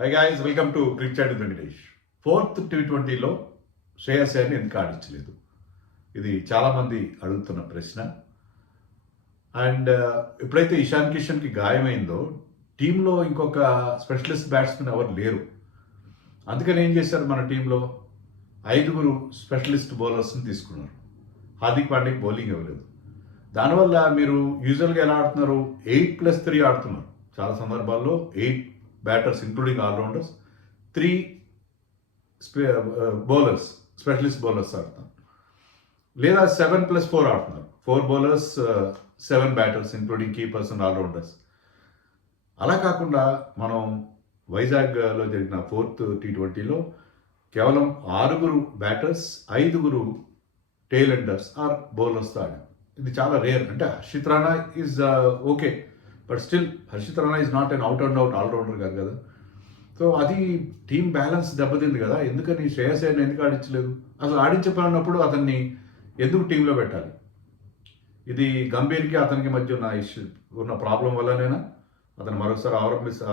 High guys, welcome to cricket chat with Venkatesh. Fourth T20లో శ్రేయస్ అయ్యర్ని ఎందుకు ఆడించలేదు? ఇది చాలామంది అడుగుతున్న ప్రశ్న. అండ్ ఎప్పుడైతే ఇషాన్ కిషన్కి గాయమైందో టీంలో ఇంకొక స్పెషలిస్ట్ బ్యాట్స్మెన్ ఎవరు లేరు. అందుకని ఏం చేశారు, మన టీంలో 5 స్పెషలిస్ట్ బౌలర్స్ని తీసుకున్నారు. హార్దిక్ పాండ్యాకి బౌలింగ్ ఇవ్వలేదు. దానివల్ల మీరు యూజువల్గా ఎలా ఆడుతున్నారు, 8+3 ఆడుతున్నారు. చాలా సందర్భాల్లో 8 batters including allrounders, 3 bowlers specialist bowlers ఆడుతున్నారు. లేదా 7+4 ఆడుతున్నారు. 4 bowlers 7 batters including keepers and allrounders. అలా కాకుండా మనం వైజాగ్లో జరిగిన 4th T20లో కేవలం 6 బ్యాటర్స్, 5 టెయిల్ ఎండర్స్ ఆర్ బౌలర్స్తో ఆడాం. ఇది చాలా రేర్. అంటే Harshit Rana is okay, but still Harshit Rana is not an out and out allrounder కాదు కదా. సో అది టీమ్ బ్యాలెన్స్ దెబ్బతింది కదా. ఎందుకని శ్రేయస్ అయ్యర్ని ఎందుకు ఆడించలేదు? అసలు ఆడించబడినప్పుడు అతన్ని ఎందుకు టీంలో పెట్టాలి? ఇది గంభీర్కి అతనికి మధ్య ఉన్న ప్రాబ్లం వల్లనేనా అతను మరొకసారి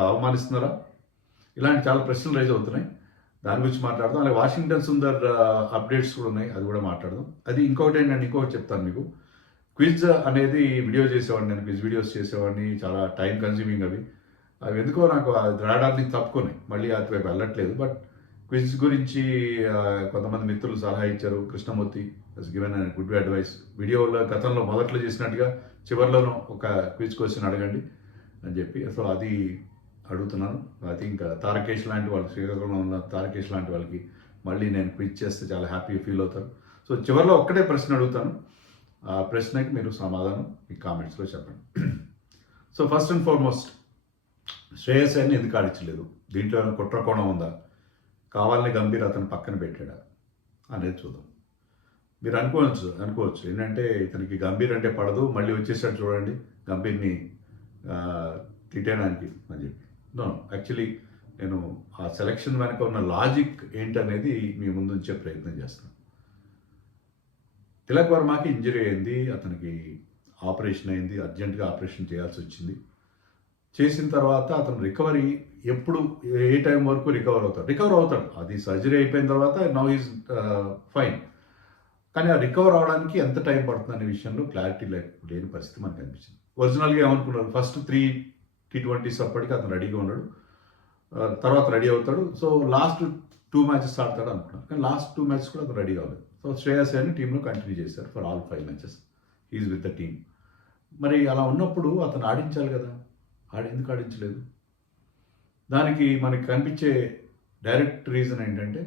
అవమానిస్తున్నారా? ఇలాంటి చాలా ప్రశ్నలు రైజ్ అవుతున్నాయి. దాని గురించి మాట్లాడదాం. అలాగే వాషింగ్టన్ సుందర్ అప్డేట్స్ కూడా ఉన్నాయి, అది కూడా మాట్లాడదాం. అది ఇంకొకటి ఏంటంటే, ఇంకొకటి చెప్తాను మీకు. క్విజ్ అనేది వీడియో చేసేవాడిని, నేను క్విజ్ వీడియోస్ చేసేవాడిని. చాలా టైం కన్స్యూమింగ్ అవి ఎందుకో నాకు రావడానికి తప్పుకొని మళ్ళీ అటువైపు వెళ్ళట్లేదు. బట్ క్విజ్ గురించి కొంతమంది మిత్రులు సలహా ఇచ్చారు. Krishnamurthy has given good advice. వీడియోలో గతంలో మొదట్లో చేసినట్టుగా చివరిలోనూ ఒక క్విజ్ క్వశ్చన్ అడగండి అని చెప్పి. సో అది అడుగుతున్నాను. ఐ థింక్ తారకేష్ లాంటి వాళ్ళు, శ్రీకాకుళంలో ఉన్న తారకేష్ లాంటి వాళ్ళకి మళ్ళీ నేను క్విజ్ చేస్తే చాలా హ్యాపీగా ఫీల్ అవుతారు. సో చివరిలో ఒక్కటే ప్రశ్న అడుగుతాను, ఆ ప్రశ్నకి మీరు సమాధానం మీ కామెంట్స్లో చెప్పండి. So first and foremost, Shreyas అయ్యర్ని ఎందుకు ఆడించలేదు? దీంట్లో కుట్ర కోణం ఉందా? కావాలని గంభీర్ అతను పక్కన పెట్టాడా అనేది చూద్దాం. మీరు అనుకోవచ్చు ఏంటంటే ఇతనికి గంభీర్ అంటే పడదు, మళ్ళీ వచ్చేసాడు చూడండి గంభీర్ని తిట్టడానికి అని చెప్పి. నో, యాక్చువల్లీ నేను ఆ సెలక్షన్ వెనక ఉన్న లాజిక్ ఏంటనేది మీ ముందు ఉంచే ప్రయత్నం చేస్తాను. తిలక్ వర్మకి ఇంజరీ అయింది, అతనికి ఆపరేషన్ అయింది, అర్జెంటుగా ఆపరేషన్ చేయాల్సి వచ్చింది. చేసిన తర్వాత అతను రికవరీ ఎప్పుడు ఏ టైం వరకు రికవర్ అవుతాడు. అది సర్జరీ అయిపోయిన తర్వాత నౌ ఈజ్ ఫైన్. కానీ ఆ రికవర్ అవడానికి ఎంత టైం పడుతుంది అనే విషయంలో క్లారిటీ లేని పరిస్థితి మనకు అనిపించింది. ఒరిజినల్గా ఏమనుకున్నారు, ఫస్ట్ 3 T20s అప్పటికి అతను రెడీగా ఉన్నాడు, తర్వాత రెడీ అవుతాడు. సో లాస్ట్ 2 మ్యాచెస్ ఆడతాడు అనుకున్నాను. కానీ లాస్ట్ 2 మ్యాచెస్ కూడా అతను రెడీ కాలేదు. సో శ్రేయస్ అయ్యర్ని టీంలో కంటిన్యూ చేశారు for all 5 matches. He is with the team. మరి అలా ఉన్నప్పుడు అతను ఆడించాలి కదా, ఎందుకు ఆడించలేదు? దానికి మనకి కనిపించే డైరెక్ట్ రీజన్ ఏంటంటే,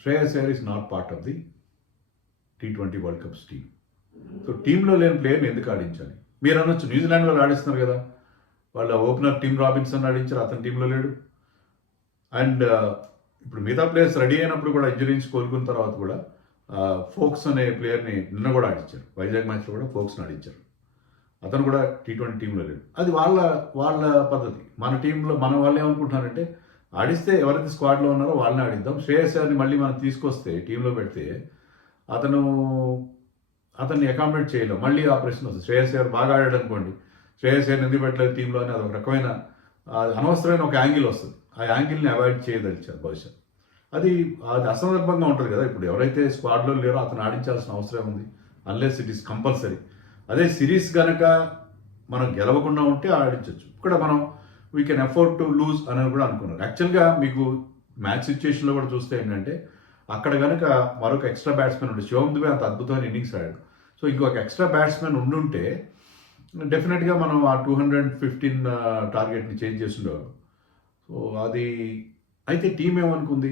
Shreyas Iyer is not part of the T20 world cups team. So టీంలో లేని ప్లేయర్ని ఎందుకు ఆడించాలి? మీరు అనొచ్చు, న్యూజిలాండ్ వాళ్ళు ఆడిస్తున్నారు కదా, వాళ్ళ ఓపెనర్ టిమ్ రాబిన్సన్ ఆడించారు, అతని టీంలో లేడు. అండ్ ఇప్పుడు మిగతా ప్లేయర్స్ రెడీ అయినప్పుడు కూడా ఇంజరీ నుంచి కోలుకున్న తర్వాత కూడా ఫోక్స్ అనే ప్లేయర్ని నిన్న కూడా ఆడించారు. వైజాగ్ మ్యాచ్లో కూడా ఫోక్స్ని ఆడించారు. అతను కూడా T20 టీంలో లేడు. అది వాళ్ళ పద్ధతి. మన టీంలో మన వాళ్ళు ఏమనుకుంటున్నారంటే, ఆడిస్తే ఎవరైతే స్క్వాడ్లో ఉన్నారో వాళ్ళని ఆడిద్దాం, శ్రేయస్ అయ్యర్ని మళ్ళీ మనం తీసుకొస్తే టీంలో పెడితే అతన్ని అకామిడేట్ చేయలేం, మళ్ళీ ఆ ప్రశ్న వస్తుంది. శ్రేయస్ అయ్యర్ బాగా ఆడాడు అనుకోండి, శ్రేయస్ అయ్యర్ని ఎందుకు పెట్టలేదు టీంలో అని అదొక రకమైన అనవసరమైన ఒక యాంగిల్ వస్తుంది. ఆ యాంగిల్ని అవాయిడ్ చేయదలిచారు బహుశా. అది అసందర్భంగా ఉంటుంది కదా. ఇప్పుడు ఎవరైతే స్క్వాడ్లో లేరో అతను ఆడించాల్సిన అవసరం ఉంది, అన్లెస్ ఇట్ ఈస్ కంపల్సరీ. అదే సిరీస్ కనుక మనం గెలవకుండా ఉంటే ఆడించవచ్చు. ఇక్కడ మనం we can afford to lose అని కూడా అనుకున్నారు. యాక్చువల్గా మీకు మ్యాచ్ సిచ్యుయేషన్లో కూడా చూస్తే ఏంటంటే, అక్కడ కనుక మరొక ఎక్స్ట్రా బ్యాట్స్మెన్ ఉంటే, శివం దుబే అంత అద్భుతమైన ఇన్నింగ్స్ ఆడాడు. సో ఇంకొక ఎక్స్ట్రా బ్యాట్స్మెన్ ఉండుంటే డెఫినెట్గా మనం ఆ 215 టార్గెట్ని చేంజ్ చేసి ఉండేవాళ్ళం. సో అది అయితే టీం ఏమనుకుంది,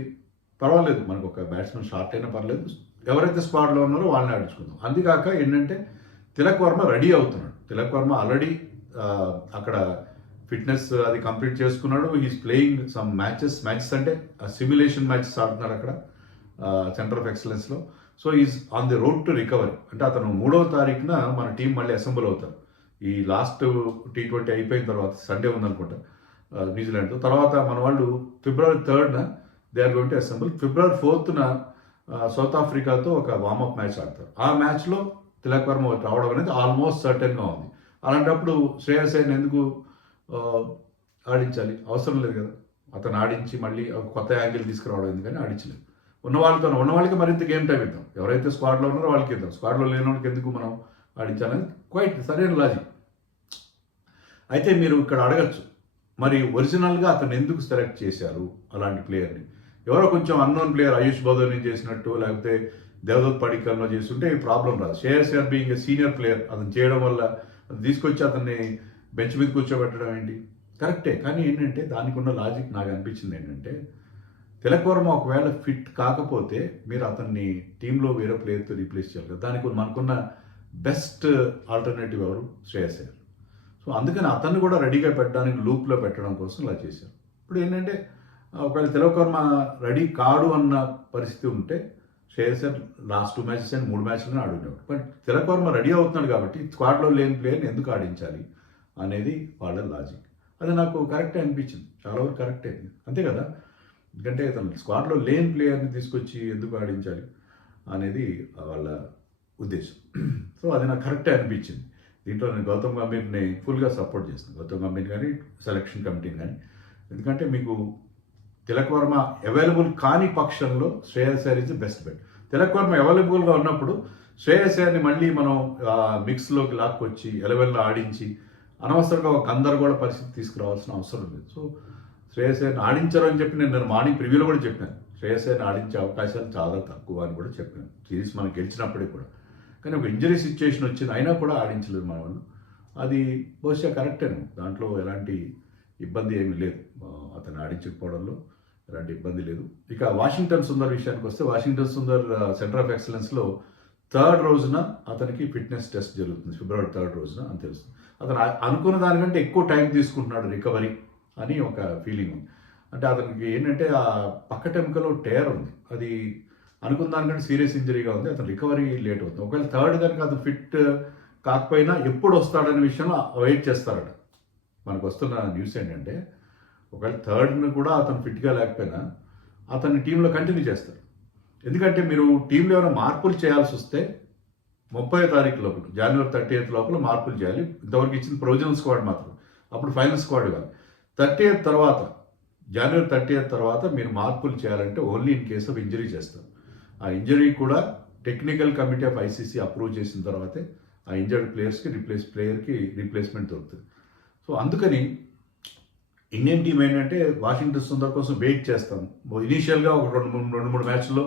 పర్వాలేదు మనకు ఒక బ్యాట్స్మెన్ షార్ట్ అయినా పర్లేదు, ఎవరైతే స్క్వాడ్లో ఉన్నారో వాళ్ళని ఆడించుకుందాం. అందుకాక ఏంటంటే, తిలక్ వర్మ రెడీ అవుతున్నాడు. తిలక్ వర్మ ఆల్రెడీ అక్కడ ఫిట్నెస్ అది కంప్లీట్ చేసుకున్నాడు. ఈజ్ ప్లేయింగ్ సమ్ మ్యాచెస్ అంటే సిమ్యులేషన్ మ్యాచెస్ ఆడుతున్నాడు అక్కడ సెంటర్ ఆఫ్ ఎక్సలెన్స్లో. So is on the road to recovery. అంటే అతను 3వ తారీఖున మన టీం మళ్ళీ అసెంబుల్ అవుతారు. ఈ లాస్ట్ T20 అయిపోయిన తర్వాత సండే ఉందనుకుంటా న్యూజిలాండ్తో. తర్వాత మన వాళ్ళు February 3rd they are going to assemble. February 4th south ఆఫ్రికాతో ఒక వార్మప్ మ్యాచ్ ఆడతారు. ఆ మ్యాచ్లో తిలక్ వర్మ రావడం అనేది ఆల్మోస్ట్ సర్టెన్గా ఉంది. అలాంటప్పుడు శ్రేయస్ అయ్యర్ని ఎందుకు ఆడించాలి? అవసరం లేదు కదా. అతను ఆడించి మళ్ళీ ఒక కొత్త యాంగిల్ తీసుకురావడం ఎందుకని ఆడించలేదు. ఉన్న వాళ్ళకి మరింత గేమ్ టైం ఇద్దాం. ఎవరైతే స్క్వాడ్లో ఉన్నారో వాళ్ళకి ఇద్దాం. స్క్వాడ్లో లేని వాళ్ళకి ఎందుకు మనం ఆడించాలని క్వైట్ సరైన లాజిక్. అయితే మీరు ఇక్కడ అడగచ్చు, మరి ఒరిజినల్గా అతను ఎందుకు సెలెక్ట్ చేశారు అలాంటి ప్లేయర్ని? ఎవరో కొంచెం అన్నోన్ ప్లేయర్ ఆయుష్ బౌదర్ని చేసినట్టు లేకపోతే దేవదత్ పడిక్కల్నో చేస్తుంటే ఈ ప్రాబ్లం రాదు. Shreyas Iyer being a senior player అతను చేయడం వల్ల తీసుకొచ్చి అతన్ని బెంచ్ మీద కూర్చోబెట్టడం ఏంటి? కరెక్టే. కానీ ఏంటంటే దానికి ఉన్న లాజిక్ నాకు అనిపించింది ఏంటంటే, తిలక్ వర్మ ఒకవేళ ఫిట్ కాకపోతే మీరు అతన్ని టీంలో వేరే ప్లేయర్తో రీప్లేస్ చేయాలి కదా. దానికి మనకున్న బెస్ట్ ఆల్టర్నేటివ్ ఎవరు? శ్రేయస్ అయ్యర్. సో అందుకని అతన్ని కూడా రెడీగా పెట్టడానికి లూప్లో పెట్టడం కోసం ఇలా చేశారు. ఇప్పుడు ఏంటంటే ఒకవేళ తిలక్ వర్మ రెడీ కాడు అన్న పరిస్థితి ఉంటే శ్రేయస్ అయ్యర్ లాస్ట్ 2 మ్యాచెస్ అని 3 మ్యాచ్లను ఆడుకునేవాడు. బట్ తిలక్ వర్మ రెడీ అవుతున్నాడు కాబట్టి స్క్వాడ్లో లేని ప్లేయర్ని ఎందుకు ఆడించాలి అనేది వాళ్ళ లాజిక్. అది నాకు కరెక్టే అనిపించింది, చాలా వరకు కరెక్టే, అంతే కదా. ఎందుకంటే అతను స్క్వాడ్లో లేని ప్లేయర్ని తీసుకొచ్చి ఎందుకు ఆడించాలి అనేది వాళ్ళ ఉద్దేశం. సో అది నాకు కరెక్టే అనిపించింది. దీంట్లో నేను గౌతమ్ గంభీర్ని ఫుల్గా సపోర్ట్ చేస్తాను, గౌతమ్ గంభీర్ కానీ సెలక్షన్ కమిటీని కానీ. ఎందుకంటే మీకు తిలక్ వర్మ అవైలబుల్ కాని పక్షంలో Shreyas Iyer is the best bet. Tilak Varma అవైలబుల్గా ఉన్నప్పుడు శ్రేయస్ అయ్యర్ని మళ్ళీ మనం మిక్స్లోకి లాక్కొచ్చి 11లో ఆడించి అనవసరంగా ఒక గందరగోళ పరిస్థితి తీసుకురావాల్సిన అవసరం లేదు. సో శ్రేయస్ అయ్యర్ని ఆడించరు అని చెప్పి నేను మార్నింగ్ ప్రివ్యూలో కూడా చెప్పాను. శ్రేయస్ అయ్యర్ని ఆడించే అవకాశాలు చాలా తక్కువ అని కూడా చెప్పాను, సిరీస్ మనం గెలిచినప్పటికీ కూడా. కానీ ఒక ఇంజరీ సిచ్యుయేషన్ వచ్చింది, అయినా కూడా ఆడించలేదు మన వాళ్ళు. అది బహుశా కరెక్టేను, దాంట్లో ఎలాంటి ఇబ్బంది ఏమీ లేదు. అతను ఆడించకపోవడంలో ఎలాంటి ఇబ్బంది లేదు. ఇక వాషింగ్టన్ సుందర్ విషయానికి వస్తే, వాషింగ్టన్ సుందర్ సెంటర్ ఆఫ్ ఎక్సలెన్స్లో 3rd రోజున అతనికి ఫిట్నెస్ టెస్ట్ జరుగుతుంది, ఫిబ్రవరి 3rd రోజున అని తెలుస్తుంది. అతను అనుకున్న దానికంటే ఎక్కువ టైం తీసుకుంటున్నాడు రికవరీ అని ఒక ఫీలింగ్ ఉంది. అంటే అతనికి ఏంటంటే ఆ పక్క టెంకలో టేర్ ఉంది, అది అనుకున్న దానికంటే సీరియస్ ఇంజరీగా ఉంది. అతను రికవరీ లేట్ అవుతుంది. ఒకవేళ 3rd కనుక అతను ఫిట్ కాకపోయినా ఎప్పుడు వస్తాడనే విషయంలో వెయిట్ చేస్తారట. మనకు వస్తున్న న్యూస్ ఏంటంటే ఒకవేళ 3rd కూడా అతను ఫిట్గా లేకపోయినా అతన్ని టీంలో కంటిన్యూ చేస్తారు. ఎందుకంటే మీరు టీంలో ఏమైనా మార్పులు చేయాల్సి వస్తే 30వ తారీఖు లోపల, జనవరి 30th లోపల మార్పులు చేయాలి. ఇంతవరకు ఇచ్చిన ప్రొవిజనల్ స్క్వాడ్ మాత్రం, అప్పుడు ఫైనల్ స్క్వాడ్ కాదు. 30th తర్వాత, జనవరి 30th తర్వాత మీరు మార్పులు చేయాలంటే only in case of injury చేస్తారు. ఆ ఇంజరీ కూడా technical committee of ICC approve చేసిన తర్వాతే ఆ ఇంజర్డ్ ప్లేయర్కి రీప్లేస్మెంట్ దొరుకుతుంది. సో అందుకని ఇండియన్ టీం ఏంటంటే వాషింగ్టన్ సుందర్ కోసం వెయిట్ చేస్తాం. ఇనీషియల్గా ఒక 2-3 మ్యాచ్లో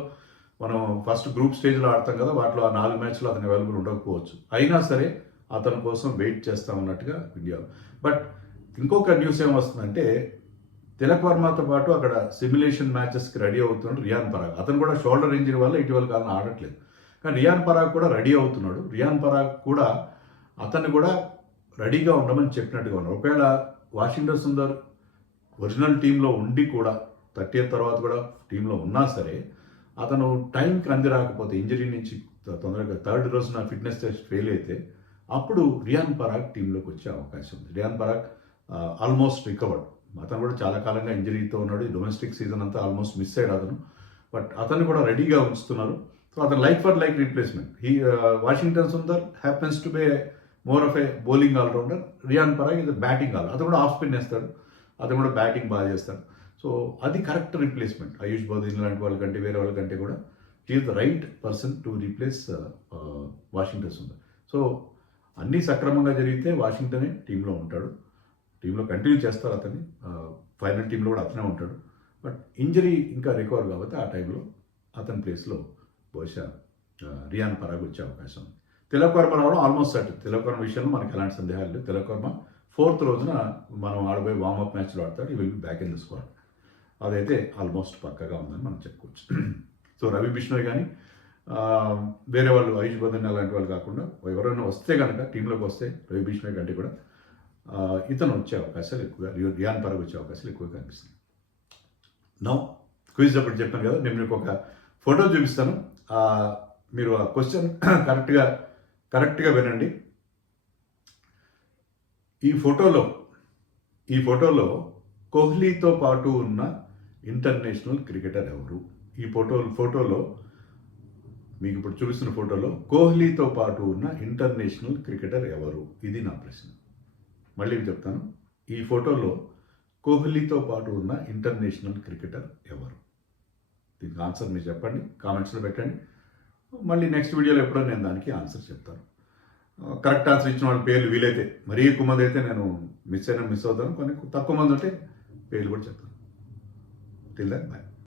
మనం ఫస్ట్ గ్రూప్ స్టేజ్లో ఆడతాం కదా, వాటిలో ఆ 4 మ్యాచ్లో అతను అవైలబుల్ ఉండకపోవచ్చు, అయినా సరే అతని కోసం వెయిట్ చేస్తాం అన్నట్టుగా ఇండియా. బట్ ఇంకొక న్యూస్ ఏమొస్తుందంటే, తిలక్ వర్మతో పాటు అక్కడ సిమ్యులేషన్ మ్యాచెస్కి రెడీ అవుతున్నాడు రియాన్ పరాగ్. అతను కూడా షోల్డర్ ఇంజరీ వల్ల ఇటీవల కాలం ఆడట్లేదు, కానీ రియాన్ పరాగ్ కూడా రెడీ అవుతున్నాడు. రియాన్ పరాగ్ కూడా అతన్ని కూడా రెడీగా ఉండమని చెప్పినట్టుగా ఉన్నాడు. ఒకవేళ వాషింగ్టన్ సుందర్ ఒరిజినల్ టీంలో ఉండి కూడా 30th తర్వాత కూడా టీంలో ఉన్నా సరే అతను టైంకి అంది రాకపోతే, ఇంజరీ నుంచి తొందరగా 3rd రోజున ఫిట్నెస్ టెస్ట్ ఫెయిల్ అయితే అప్పుడు రియాన్ పరాగ్ టీంలోకి వచ్చే అవకాశం ఉంది. Riyan Parag almost recovered. అతను కూడా చాలా కాలంగా ఇంజరీతో ఉన్నాడు. డొమెస్టిక్ సీజన్ అంతా ఆల్మోస్ట్ మిస్ అయ్యాడు అతను. బట్ అతన్ని కూడా రెడీగా ఉంచుతున్నారు. సో అతను like for like replacement. Washington Sundar happens to be more of a bowling allrounder. Riyan Parag ఇది బ్యాటింగ్ అతను కూడా ఆఫ్ స్పిన్ వేస్తాడు, అతను కూడా బ్యాటింగ్ బాగా చేస్తాడు. సో అది కరెక్ట్ రీప్లేస్మెంట్. ఆయుష్ బౌదర్ లాంటి వాళ్ళకంటే వేరే వాళ్ళకంటే కూడా he is the right person to replace Washington Sundar. So అన్నీ సక్రమంగా జరిగితే వాషింగ్టనే టీంలో ఉంటాడు, టీంలో కంటిన్యూ చేస్తారు అతన్ని, ఫైనల్ టీంలో కూడా అతనే ఉంటాడు. బట్ ఇంజరీ ఇంకా రికవర్ కాబట్టి ఆ టైంలో అతని ప్లేస్లో బహుశా రియాన్ పరాగ్ వచ్చే అవకాశం ఉంది. తిలక్ వర్మ రావడం ఆల్మోస్ట్ సెట్. తిలక్ వర్మ విషయంలో మనకి ఎలాంటి సందేహాలు లేదు. తిలక్ వర్మ 4th రోజున మనం ఆడబోయే వార్మప్ మ్యాచ్లో ఆడతాడు. ఈ will be back in the squad. అదైతే ఆల్మోస్ట్ పక్కగా ఉందని మనం చెప్పుకోవచ్చు. సో రవి బిష్ణోయ్ కానీ వేరే వాళ్ళు ఆయుష్ బౌదర్ అలాంటి వాళ్ళు కాకుండా ఎవరైనా వస్తే కనుక టీంలోకి వస్తే రవి బిష్ణోయ్ కంటే కూడా ఇతను వచ్చే అవకాశాలు ఎక్కువగా, రియాన్ పరాగ్ వచ్చే అవకాశాలు ఎక్కువగా కనిపిస్తుంది. నో క్విజ్ అప్పుడు చెప్పాను కదా, నేను మీకు ఒక ఫోటో చూపిస్తాను, మీరు ఆ క్వశ్చన్ కరెక్ట్గా వినండి. ఈ ఫోటోలో కోహ్లీతో పాటు ఉన్న ఇంటర్నేషనల్ క్రికెటర్ ఎవరు? ఈ ఫోటోలో మీకు ఇప్పుడు చూపిస్తున్న ఫోటోలో కోహ్లీతో పాటు ఉన్న ఇంటర్నేషనల్ క్రికెటర్ ఎవరు? ఇది నా ప్రశ్న. మళ్ళీ చెప్తాను. ఈ ఫోటోలో కోహ్లీతో పాటు ఉన్న ఇంటర్నేషనల్ క్రికెటర్ ఎవరు? దీనికి ఆన్సర్ మీరు చెప్పండి, కామెంట్స్లో పెట్టండి. మళ్ళీ నెక్స్ట్ వీడియోలో ఎప్పుడో నేను దానికి ఆన్సర్ చెప్తాను. కరెక్ట్ ఆన్సర్ ఇచ్చిన వాళ్ళ పేర్లు వీలైతే, మరీ ఎక్కువ మంది అయితే నేను మిస్ అవుతాను, కొన్ని తక్కువ మంది ఉంటే పేర్లు కూడా చెప్తాను. Till then by.